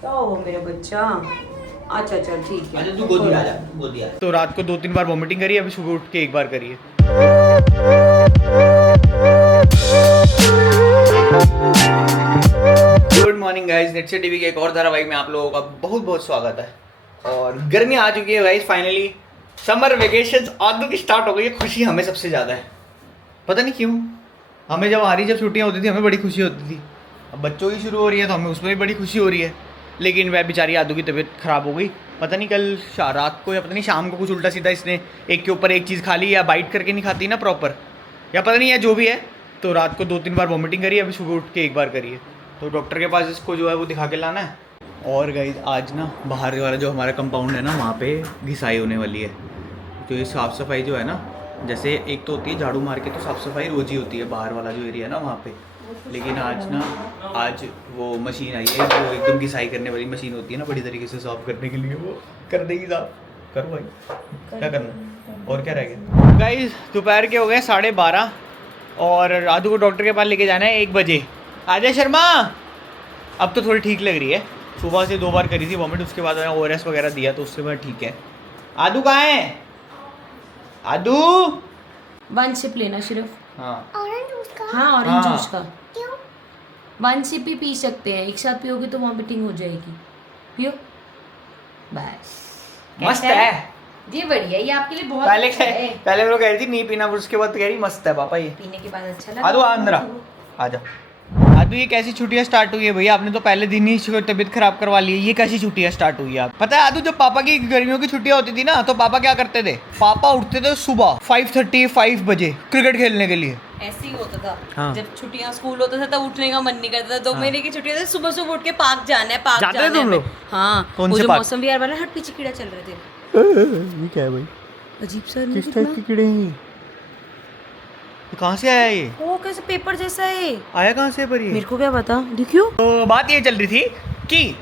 क्या हुआ मेरे बच्चा? अच्छा चल ठीक है। अच्छा तू गोदी आ जा, तू गोदी आ जा। तो रात को 2-3 बार वॉमिटिंग करी, अभी सुबह उठ के एक बार करी है। गुड मॉर्निंग गाइस, नेट से टीवी के एक और धारावाहिक में आप लोगों का बहुत बहुत स्वागत है। और गर्मी आ चुकी है गाइस, फाइनली समर वेकेशंस आदू की स्टार्ट हो गई है। खुशी हमें सबसे ज़्यादा है, पता नहीं क्यों। हमें जब छुट्टियां होती थी हमें बड़ी खुशी होती थी। अब बच्चों की शुरू हो रही है तो हमें उसमें भी बड़ी खुशी हो रही है। लेकिन वह बेचारी आदू की तबीयत ख़राब हो गई, पता नहीं कल रात को या पता नहीं शाम को कुछ उल्टा सीधा इसने एक के ऊपर एक चीज़ खा ली, या बाइट करके नहीं खाती ना प्रॉपर, या पता नहीं है जो भी है। तो रात को 2-3 बार वॉमिटिंग करी है, अभी सुबह उठ के एक बार करी है। तो डॉक्टर के पास इसको जो है वो दिखा के लाना है। और गाइस आज ना बाहर वाला जो हमारा कंपाउंड है ना, वहाँ पे घिसाई होने वाली है। तो ये साफ़ सफाई जो है ना, जैसे एक तो होती है झाड़ू मार के तो साफ़ सफाई रोज ही होती है बाहर वाला जो एरिया है ना वहाँ पे, लेकिन आज वो मशीन आई है जो एकदम घिसाई करने वाली मशीन होती है ना, बड़ी तरीके से साफ़ करने के लिए वो कर देगी साफ़। करो भाई, क्या करना और क्या रह गया। गाइस दोपहर के हो गए 12:30 और राधू को डॉक्टर के पास लेके जाना है 1 बजे। आजा शर्मा, अब तो थोड़ी ठीक लग रही है। सुबह से 2 बार करी थी वॉमिट, उसके बाद ORS वगैरह दिया तो उससे बाद ठीक है। आदू कहाँ है? आदू 1 सिप लेना सिर्फ। हाँ ऑरेंज जूस का। हाँ। जूस का क्यों? 1 सिप ही पी सकते हैं, एक साथ पियोगे तो वॉमिटिंग हो जाएगी। पियो बस। मस्त कैसा है जी, बढ़िया। ये आपके लिए बहुत पहले अच्छा है। पहले वो कह रही थी नहीं पीना, फिर उसके बाद कह रही मस्त है पापा ये। पीने के बाद अच्छा लगा। आदू अंदर आ जा। आदू ये कैसी छुट्टियां स्टार्ट हुई है भैया? आपने तो पहले दिन ही इसकी तबीयत खराब करवा ली है। ये कैसी छुट्टियां स्टार्ट हुई है? आप पता है आदू, जब पापा की गर्मियों की छुट्टियां होती थी ना तो पापा क्या करते थे? पापा उठते थे सुबह 5:30 बजे क्रिकेट खेलने के लिए। ऐसे ही होता था। हाँ। जब छुट्टियां स्कूल होता था तब उठने का मन नहीं करता था। 2 हाँ। महीने की छुट्टियां थी, सुबह सुबह उठ के पार्क जाना है, पार्क जाते थे जाना है तुम लोग? हाँ। कौन वो से जो पार्क? मौसम विहार वाला, हट पीछे कीड़ा चल रहे थे। ये क्या है भाई? अजीब सा किस टाइप के कीड़े हैं ये? कहाँ से आया ये? वो कैसे पेपर जैसा है? आया कहाँ से पर ये? मेरे को क्या पता, देखियो। तो बात ये चल रही थी कि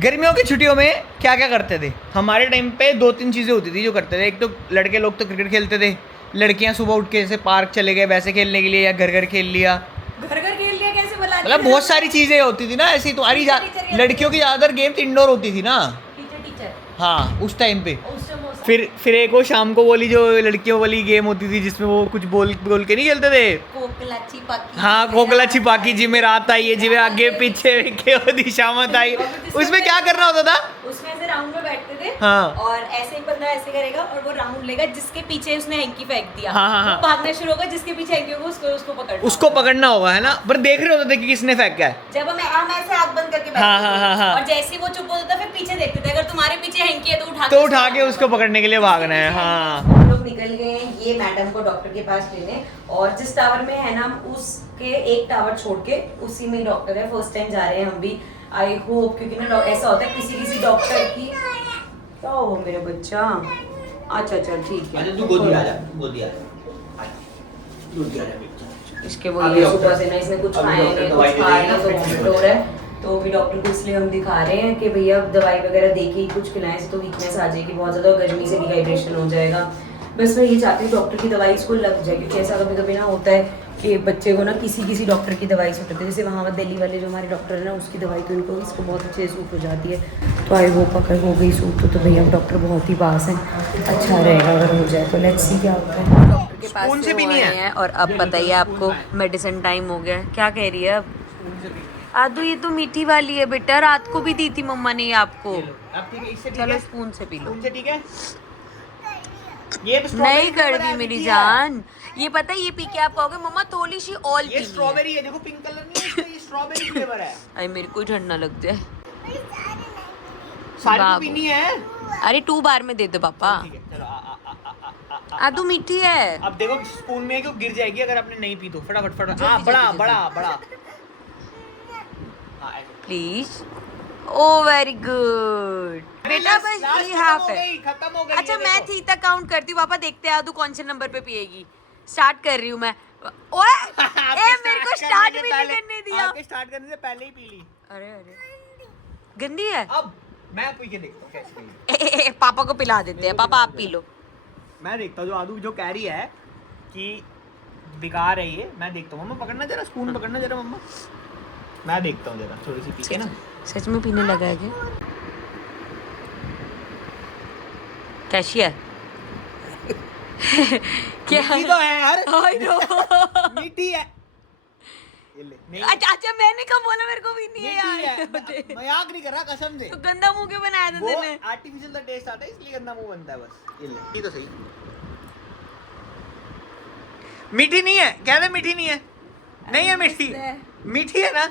गर्मियों की छुट्टियों में क्या क्या करते थे। हमारे टाइम पे 2-3 चीज़ें होती थी जो करते थे। एक तो लड़के लोग तो क्रिकेट खेलते थे, लड़कियां सुबह उठ के जैसे पार्क चले गए वैसे खेलने के लिए, या घर घर खेल लिया। घर घर खेल लिया कैसे बुला लिया? मतलब बहुत सारी चीज़ें होती थी ना ऐसी। तुम्हारी लड़कियों की ज़्यादातर गेम्स इंडोर होती थी ना। टीचर हाँ उस टाइम पे। उस समय फिर एक वो शाम को बोली जो लड़कियों वाली गेम होती थी जिसमें वो कुछ बोल बोल के नहीं खेलते थे। कोकला छिपाकी। हाँ कोकला छिपाकी, जी में रात आई है, जी में आगे पीछे के वो दिशा मत आई। उसमें क्या करना होता था? उसमें ऐसे राउंड में बैठते थे। हाँ। और ऐसे एक बंदा ऐसे करेगा और वो राउंड लेगा, जिसके पीछे उसने हैंकी फेंक दिया। हाँ, हाँ, हाँ। वो भागना शुरू होगा, जिसके पीछे हैंकी होगा उसको पकड़ना। उसको पकड़ना होगा, है ना? पर देख रहे होते थे कि किसने फेंका है। जब हम ऐसे आंख बंद करके बैठते हाँ, हाँ, हाँ, हाँ। और जैसे ही वो चुप होता था फिर पीछे देखते थे। अगर तुम्हारे पीछे हैंकी है तो उठा के उसको पकड़ने के लिए भागना है। हाँ हम लोग निकल गए हैं ये मैडम को डॉक्टर के पास लेने, और जिस टावर में है ना उसके एक टावर छोड़ के उसी में डॉक्टर है। फर्स्ट टाइम जा रहे हैं हम भी। आई होप, क्योंकि ना ऐसा होता है किसी डॉक्टर की। क्या हुआ मेरे बच्चा? अच्छा चल ठीक है। अच्छा तू गोदी आ जा, तू गोदी आ जा। गोदी आ जा बेटा। इसके वो ये सुबह से ना इसने कुछ खाया नहीं, कुछ खाया तो वॉमिट हो रहा है। तो भी डॉक्टर को इसलिए हम दिखा रहे हैं कि भैया दवाई वगैरह दे के ही कुछ खिलाएं से तो वीकनेस आ जाएगी बहुत ज़्यादा, गर्मी से डिहाइड्रेशन हो जाएगा। बस मैं ये चाहती हूँ डॉक्टर की दवाई इसको लग जाए, क्योंकि ऐसा कभी कभी ना होता है कि बच्चे को ना किसी डॉक्टर की दवाई सूट होती है। जैसे वहाँ दिल्ली वाले जो हमारे डॉक्टर है ना, उसकी दवाई तो इनको इसको बहुत अच्छे से सूट हो जाती है। तो आई वो पकड़ हो गई सूट तो भैया डॉक्टर बहुत ही पास है, अच्छा रहेगा अगर हो जाए तो। लेट्स सी क्या होता है। डॉक्टर के पास स्पून से से भी वो नहीं आए है। हैं और अब बताइए आपको मेडिसिन टाइम हो गया है। क्या कह रही है अब? आदू ये तो मीठी वाली है बेटा, रात को भी दी थी मम्मा ने ये आपको। अब ठीक है, इससे ठीक चलो है? स्पून से पी लो। स्पून से ठीक है? ये नहीं कर दी मेरी जान। ये पता है ये पी के आप कहोगे मम्मा थोड़ी सी ऑल ये पी। स्ट्रॉबेरी है, देखो पिंक कलर नहीं है इसका, ये स्ट्रॉबेरी फ्लेवर है। अरे मेरे को ठंडा लग जाए। सारी तो बाबू। पीनी है। अरे 2 बार में दे दो पापा। ठीक है चलो आदू मीठी है। अब देखो स्पून में है कि वो गिर जाएगी अगर आपने नहीं पी तो। फटाफट हाँ बड़ा हाँ ऐसे। प्लीज। ओ वेरी गुड बेटा, बस ये हाफ है। खत्म हो गई। अच्छा मैं 3 तक काउंट करती हूँ पापा, देखते हैं आदू कौन से नंबर पे पिएगी। स्टार्ट कर रही हूँ मैं। ओए ए मेरे को स्टार्ट भी नहीं करने दिया। आपके स्टार्ट करने से पहले ही पी ली। अरे गंदी है। अब मैं पी के देखता हूँ कैसी है। पापा को पिला देते हैं। पापा आप पी लो। मैं देखता हूँ जो आदू जो कह रही है कि बेकार है ये। मैं देखता हूँ, मम्मा पकड़ना जरा, स्पून पकड़ना जरा मम्मा। मैं देखता हूँ जरा थोड़ी सी पी के ना। सच में पीने लगा है क्या? कैसी है? क्या? मीठी तो है यार। I know. मीठी है। ये ले। नहीं, अच्छा मैंने कब बोला मेरे को भी नहीं है मीठी यार? है। मजाक नहीं कर रहा कसम से। तो गंदा मुंह क्यों बनाया था वो तूने? आर्टिफिशियल सा टेस्ट आता है इसलिए गंदा मुंह बनता है बस। ये ले। ये तो सही। मीठी नहीं है। क्या है मीठी नहीं है? नहीं है मीठी। मीठी है ना?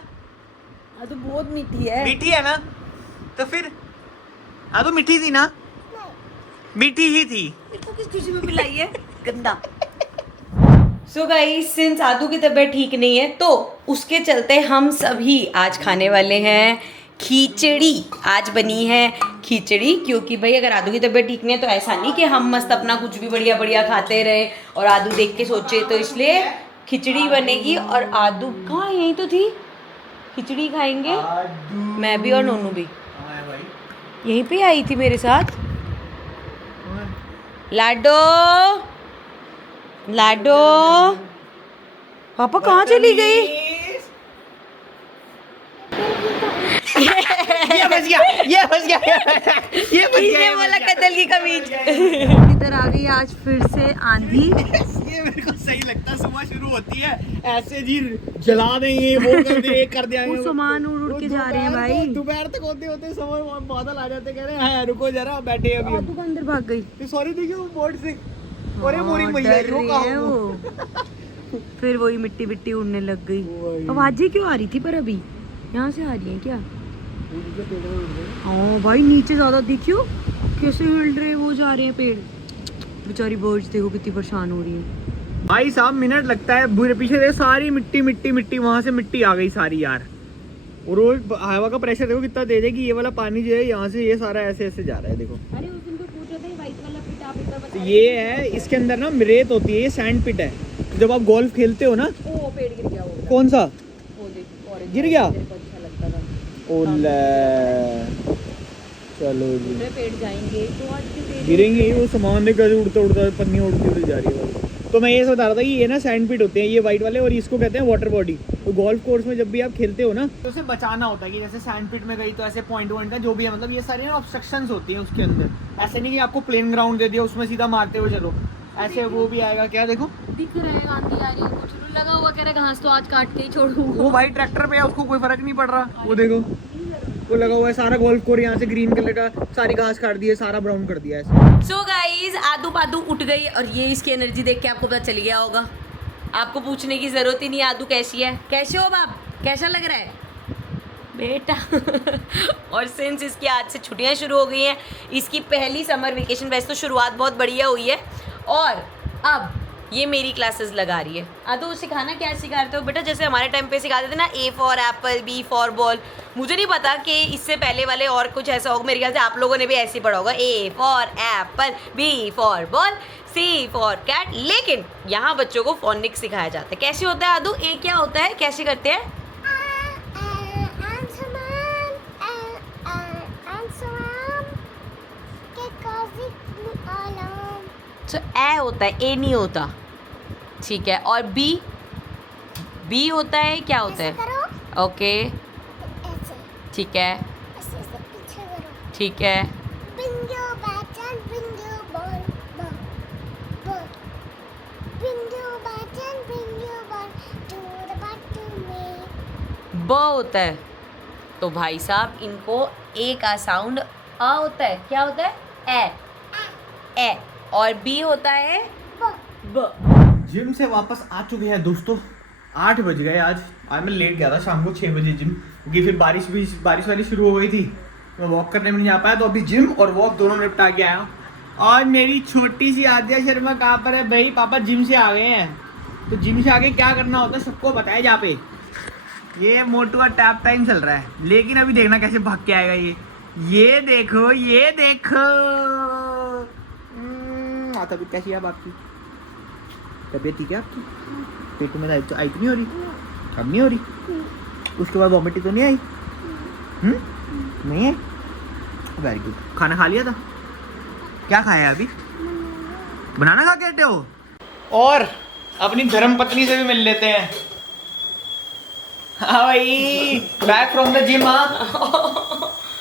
तो बहुत मीठी है। मीठी है ना? तो फिर तो मीठी थी ना? मीठी ही थी। मेरे को किस चीज़ में मिलाई है? गंदा। सो गाइस, सिंस आदू की तबीयत ठीक नहीं है तो उसके चलते हम सभी आज खाने वाले हैं खिचड़ी। आज बनी है खिचड़ी क्योंकि भाई अगर आदू की तबीयत ठीक नहीं है तो ऐसा नहीं कि हम मस्त अपना कुछ भी बढ़िया बढ़िया खाते रहे और आदू देख के सोचे, तो इसलिए खिचड़ी बनेगी। और आदू कहाँ, यहीं तो थी, खिचड़ी खाएंगे मैं भी और नोनू भी। यहीं पे आई थी मेरे साथ। लाडो लाडो पापा कहाँ चली गई? ये फंस गया। ये फंस गया। ये फंस गया। ये बोला कतल की कमीज। इधर आ गई आज फिर से आंधी। ये मेरे को सही लगता है। सुबह शुरू होती है ऐसे जी, जला देंगे, वो कर दे, कर देंगे, वो सामान उड़ के जा रहे हैं भाई। दोपहर तक होते होते समय बादल आ जाते, कह रहे हैं रुको जरा, बैठे अभी। आदू का अंदर भाग गई। सॉरी देखिए वो बोर्ड से। अरे मोरी मैया डर रही है वो। फिर वही मिट्टी मिट्टी उड़ने लग गई। आवाजें क्यों आ रही थी पर अभी? यहाँ से आ रही है क्या? हाँ भाई नीचे ज्यादा देखियो कैसे हिल रहे वो जा रहे हैं पेड़। बेचारी बर्ड्स देखो कितनी परेशान हो रही है। भाई साहब मिनट लगता है, बुरे पीछे देखो सारी मिट्टी मिट्टी मिट्टी, वहां से मिट्टी आ गई सारी यार। और वो हवा का प्रेशर देखो कितना दे दे कि ये वाला पानी जो है यहाँ से ये सारा ऐसे ऐसे जा रहा है देखो। अरे उस दिन तो पूछ रहे थे व्हाइट वाला पिटा पिटा तो ये है, इसके अंदर ना रेत होती है, ये सैंड पिट है। जब आप गोल्फ खेलते हो ना, ओ पेड़ गिर गया वो। कौन सा वो देख ऑरेंज गिर गया? मेरे को अच्छा लगता था। ओले चलो जी, पेड़ जाएंगे तो आज के पेड़ गिरेंगे। वो सामान लेकर उड़ता उड़ता पन्नी उड़ती उड़ती जा रही है। तो मैं ये बता रहा था कि ये ना सैंड पिट होते हैं ये वाइट वाले, और इसको कहते हैं वाटर बॉडी। तो गोल्फ कोर्स में जब भी आप खेलते हो ना तो उसे बचाना होता है कि जैसे सैंड पिट में गई तो ऐसे पॉइंट वॉइंट का जो भी है, मतलब ये सारी ना ऑब्स्ट्रक्शंस होती हैं उसके अंदर। ऐसे नहीं कि आपको प्लेन ग्राउंड दे दिया उसमें सीधा मारते हुए चलो, ऐसे वो भी आएगा। क्या देखो दिख रहा है आंधी आ रही है, कुछ लगा हुआ कह रहा घास तो आज काट के ही छोड़ूंगा। वो भाई ट्रैक्टर पे है, उसको कोई फर्क नहीं पड़ रहा। वो देखो वो लगा हुआ है सारा गोल्फ कोर्स, यहाँ से ग्रीन कलर का सारी घास काट दी है, सारा ब्राउन कर दिया है। सो गाइज, आदू पादू उठ गई और ये इसकी एनर्जी देख के आपको पता चल गया होगा। आपको पूछने की जरूरत ही नहीं आदू कैसी है। कैसे हो बाप, कैसा लग रहा है बेटा? और सिंस इसकी आज से छुट्टियां शुरू हो गई हैं, इसकी पहली समर वेकेशन, वैसे तो शुरुआत बहुत बढ़िया हुई है, और अब ये मेरी क्लासेस लगा रही है। आदू सिखाना क्या सिखाते हो बेटा? जैसे हमारे टाइम पे सिखाते थे ना, A for apple, B for ball. मुझे नहीं पता कि इससे पहले वाले और कुछ ऐसा होगा, मेरे ख्याल से आप लोगों ने भी ऐसे ही पढ़ा होगा, A for apple, B for ball, C for cat. लेकिन यहाँ बच्चों को फोनिक्स सिखाया जाता है। कैसे होता है आदू, ए क्या होता है, कैसे करते हैं? तो ए होता है, ए नहीं होता, ठीक है। और बी, बी होता है, क्या होता है? ओके ठीक है ठीक है। ब होता है, तो भाई साहब इनको ए का साउंड अ होता है। क्या होता है? ए। और बी होता है ब। जिम से वापस आ चुके हैं दोस्तों। 8 बज गए। आज मैं लेट गया था शाम को 6 बजे जिम, क्योंकि फिर बारिश वाली शुरू हो गई थी, मैं वॉक करने में नहीं जा पाया। तो अभी जिम और वॉक दोनों निपटा के आया। और मेरी छोटी सी आद्या शर्मा कहाँ पर है भाई? पापा जिम से आ गए हैं। तो जिम से आगे क्या करना होता है सबको बताया जा पे। ये मोटू का टैप टाइम चल रहा है, लेकिन अभी देखना कैसे भाग के आएगा ये देखो ये देखो। तबीयत कैसी है अब आपकी? तबीयत ठीक है आपकी? पेट में आई तो नहीं हो रही? अब नहीं हो रही? उसके बाद वॉमिटिंग तो नहीं आई? नहीं है? Very good. खाना खा लिया था? क्या खाया अभी? बनाना खा के हटे हो? और अपनी धर्म पत्नी से भी मिल लेते हैं। हाँ भाई, बैक फ्रॉम द जिम। हाँ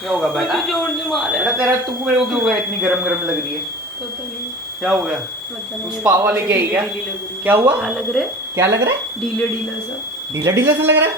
क्या होगा बेटा? मुझे जोर से मारा है। बेटा तेरा तू मेरे को क्यों इतनी गरम गरम लग रही है? पता नहीं, क्या हो गया? पता नहीं। उस पावा लेके आई क्या? ढीली लग रही है। क्या हुआ? क्या लग रहा है? क्या लग रहा है? ढीला ढीला सा। ढीला ढीला सा लग रहा है?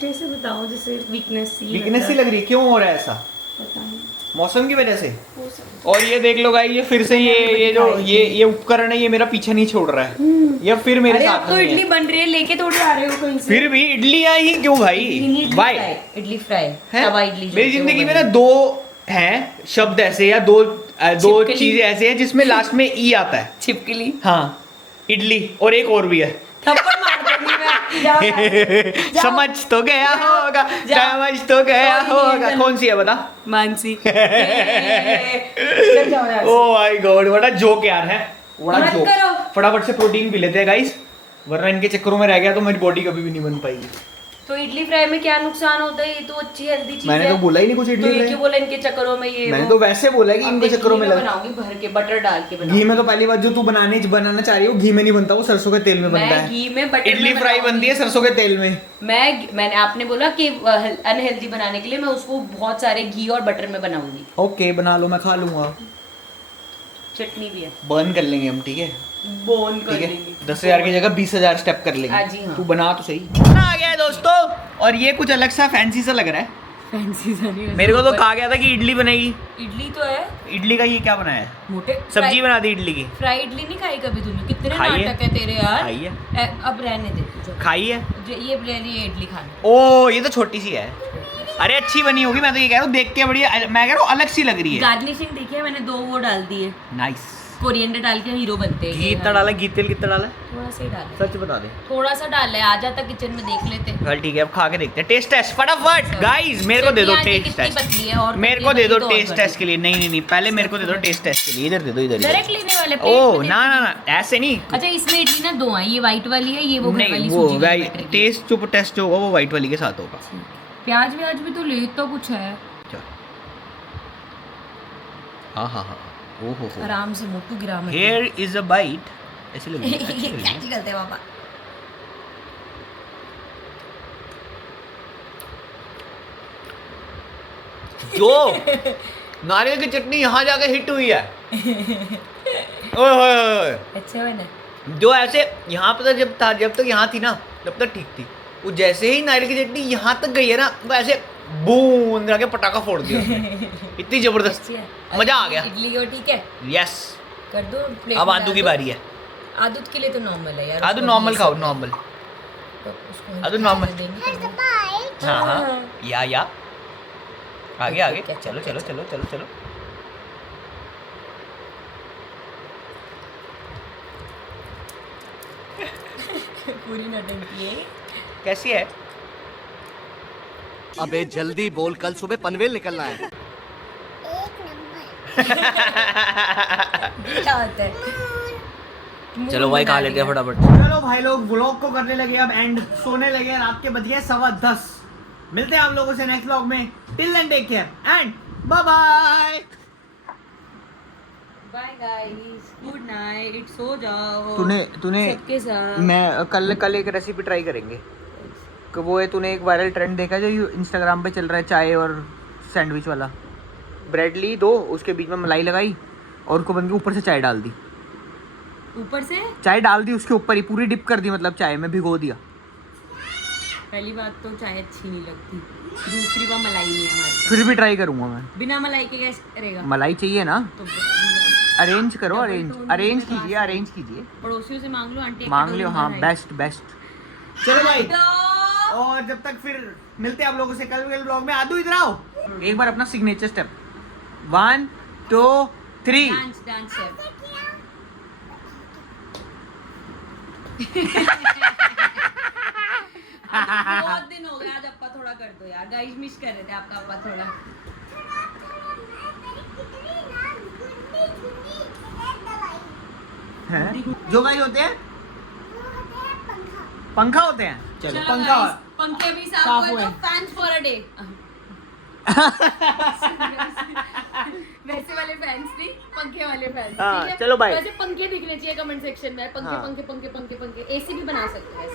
कैसे बताऊं, जैसे वीकनेस सी वीकनेस सी लग रही है। क्यों हो रहा है ऐसा? पता नहीं, मौसम की वजह से? हो सकता और ये देख लो गाइस, ये फिर से ये जो ये उपकरण है, ये मेरा पीछे नहीं छोड़ रहा है। ये फिर मेरे अरे साथ अब तो नहीं है। इडली बन रही है, लेके थोड़ी आ रहे हो कहीं से? फिर भी इडली आई ही क्यों भाई? भाई इडली फ्राई, है? तवा इडली। मेरी जिंदगी में ना दो हैं शब्द ऐसे, या दो छिपकली। चीजें ऐसे हैं जिसमें लास्ट में ई आता है। छिपकली। हाँ, इडली, और एक और भी है। थप्पड़ मार दूंगी मैं। जाओ जाओ। समझ तो गया होगा, जाओ। समझ तो गया कौन सी है? होगा। कौन सी है बता? मानसी। चल जाओ यार। ओ माय गॉड, बड़ा जोक यार है, बड़ा मत जोक। करो। फटाफट से प्रोटीन पी लेते हैं गाइस, वरना इनके चक्करों में रह गया तो मेरी बॉडी कभी भी नहीं बन पाएगी। तो इडली फ्राई में क्या नुकसान होता है? ये तो अच्छी हेल्दी चीज है। मैंने तो बोला ही नहीं कुछ तो इडली ये फ्राई। क्यों बोला इनके चक्करों में ये मैंने वो? तो वैसे बोला कि अब इनके मैं चक्करों में घी लग। बनाऊंगी, भर के बटर डाल के घी बनाऊंगी। में तो पहली बात जो तू बनाना चाह रही हो, घी में नहीं बनता, वो सरसों के तेल में बनता मैं है। घी में बटर इडली में फ्राई बनाऊंगी। बनती है सरसों के तेल में। मैंने आपने बोला कि अनहेल्दी बनाने के लिए मैं उसको बहुत सारे घी और बटर में बनाऊंगी। ओके बना लो, मैं खा लूंगा। चटनी भी है, बर्न कर लेंगे हम, ठीक है? बोन कर ठीक है, लेंगे। 10,000 की जगह 20,000 स्टेप कर हाँ जी, लेंगे। हाँ। तू बना तो सही। खाना आ गया है दोस्तों, और ये कुछ अलग सा फैंसी सा लग रहा है। फैंसी सा नहीं है। मेरे को तो कहा गया था कि इडली बनेगी। इडली तो है इडली का ये क्या बनाया है? मोटे। सब्जी बना दी इडली की। फ्राई इडली नहीं खाई कभी तूने? कितने खाई है। नाटक है तेरे यार। खाई है। अब रहने दे जो। खाई है? ये ले लिए इडली खाने। ओ ये तो छोटी सी है। अरे अच्छी बनी होगी, मैं तो ये कह रहा हूँ, देख के बड़ी, मैं कह रहा हूँ अलग सी लग रही है। गार्निशिंग देखी है मैंने, 2 वो डाल दिए, नाइस। कोरिएंडर डाल के हीरो बनते हैं। घी कितना डाला? घी तेल कितना डाला? थोड़ा सा ही डाला, सच बता दे। थोड़ा सा डाला है। आ जाता किचन में देख लेते। चल ठीक है, अब खा के देखते हैं। टेस्ट टेस्ट फटाफट गाइस, मेरे को दे दो चटनी आज टेस्ट कितनी टेस्ट। पतली है और मेरे पतली को दे दो बनी तो और टेस्ट बनी। टेस्ट के लिए। नहीं नहीं नहीं, पहले मेरे को दे दो टेस्ट टेस्ट के लिए। इधर दे दो, इधर डायरेक्ट लेने वाले प्लेट ओ में ना देती ना हूँ। ना, ऐसे नहीं। अच्छा इसमें इडली ना 2 है, ये व्हाइट वाली है, ये वो घर नहीं वाली वो सूजी वाली गाइस, बैटर की। टेस्ट जो टेस्ट होगा वो व्हाइट वाली के साथ होगा। प्याज व्याज भी तो ले तो कुछ है। क्या? हाँ हाँ हाँ, ओ हो। आराम से मोटू गिरा मत। Here is a bite. ऐसे लग रही है, अच्छी लग रही है। कैची करते हैं पापा। जो नारियल की चटनी यहाँ जाके हिट हुई है। ओए होए होए। अच्छे बने। जो ऐसे यहाँ पे जब तक यहाँ थी ना, तब तक ठीक थी। वो जैसे ही नारियल की चटनी यहाँ तक गई है ना, वो ऐसे बूंद जाके पटाखा फोड़ दिया उसने। इतनी जबरदस्त, अच्छी है। मजा आ गया। इडली को ठीक है, यस। कर दो प्लेट अब में आदू डाल की दो। बारी है। आदू के लिए तो नॉर्मल है यार। आदू उसको नॉर्मल घी खाओ, से- नॉर्मल। तो उसको आदू घी नॉर्मल। से देंगे तो हाँ हाँ, या आगे आगे, क्या चलो चलो चलो चलो चलो। पूरी नटंकी है। कैसी है? अबे जल्दी बोल, कल सुबह पनवेल निकलना है। क्या होता है? चलो भाई खा लेते हैं फटाफट। चलो भाई लोग व्लॉग को करने लगे अब एंड, सोने लगे। रात के बज गए 10:15। मिलते हैं आप लोगों से नेक्स्ट व्लॉग में। Till then take care and bye bye. Bye guys, good night, सो जाओ। तूने सबके साथ। मैं कल एक रेसिपी ट्राई करेंगे। वो है, तूने एक वायरल ट्रेंड देखा जो इंस्टाग्राम पे चल रहा है, चाय और सैंडविच वाला। ब्रेड ली 2, उसके बीच में मलाई लगाई और उसको बन के ऊपर से चाय डाल दी। ऊपर से चाय डाल दी उसके ऊपर ही, पूरी डिप कर दी, मतलब चाय में भिगो दिया। पहली बात तो चाय अच्छी नहीं लगती, दूसरी बात मलाई नहीं है हमारे फिर भी ट्राई करूंगा मैं। पास। बिना मलाई के कैसे करेगा? मलाई चाहिए ना, तो अरेंज करो, डबल अरेंज टोन अरेंज के पास कीजिए, है। अरेंज कीजिए, पड़ोसियों से मांग लो, आंटी मांग लियो। हाँ बेस्ट बेस्ट। चलो भाई, और जब तक फिर मिलते हैं आप लोगों से कल ब्लॉग में। आदू इधर आओ, एक बार अपना सिग्नेचर स्टेप। 1 2 3। डांस डांस कर। बहुत दिन हो गए, आज अप्पा थोड़ा कर दो यार। गाइस मिस कर रहे थे आपका अप्पा थोड़ा। जो गाइस होते हैं पंखा होते हैं। चलो पंखा guys, पंखे भी साफ साफ हुए हुए। तो फैंस फॉर अ डे। वैसे वाले फैंस नहीं, पंखे वाले फैंस। हाँ, ठीक है? चलो bye। वैसे पंखे दिखने चाहिए कमेंट सेक्शन में। पंखे हाँ। पंखे पंखे पंखे पंखे एसी भी बना सकते हैं।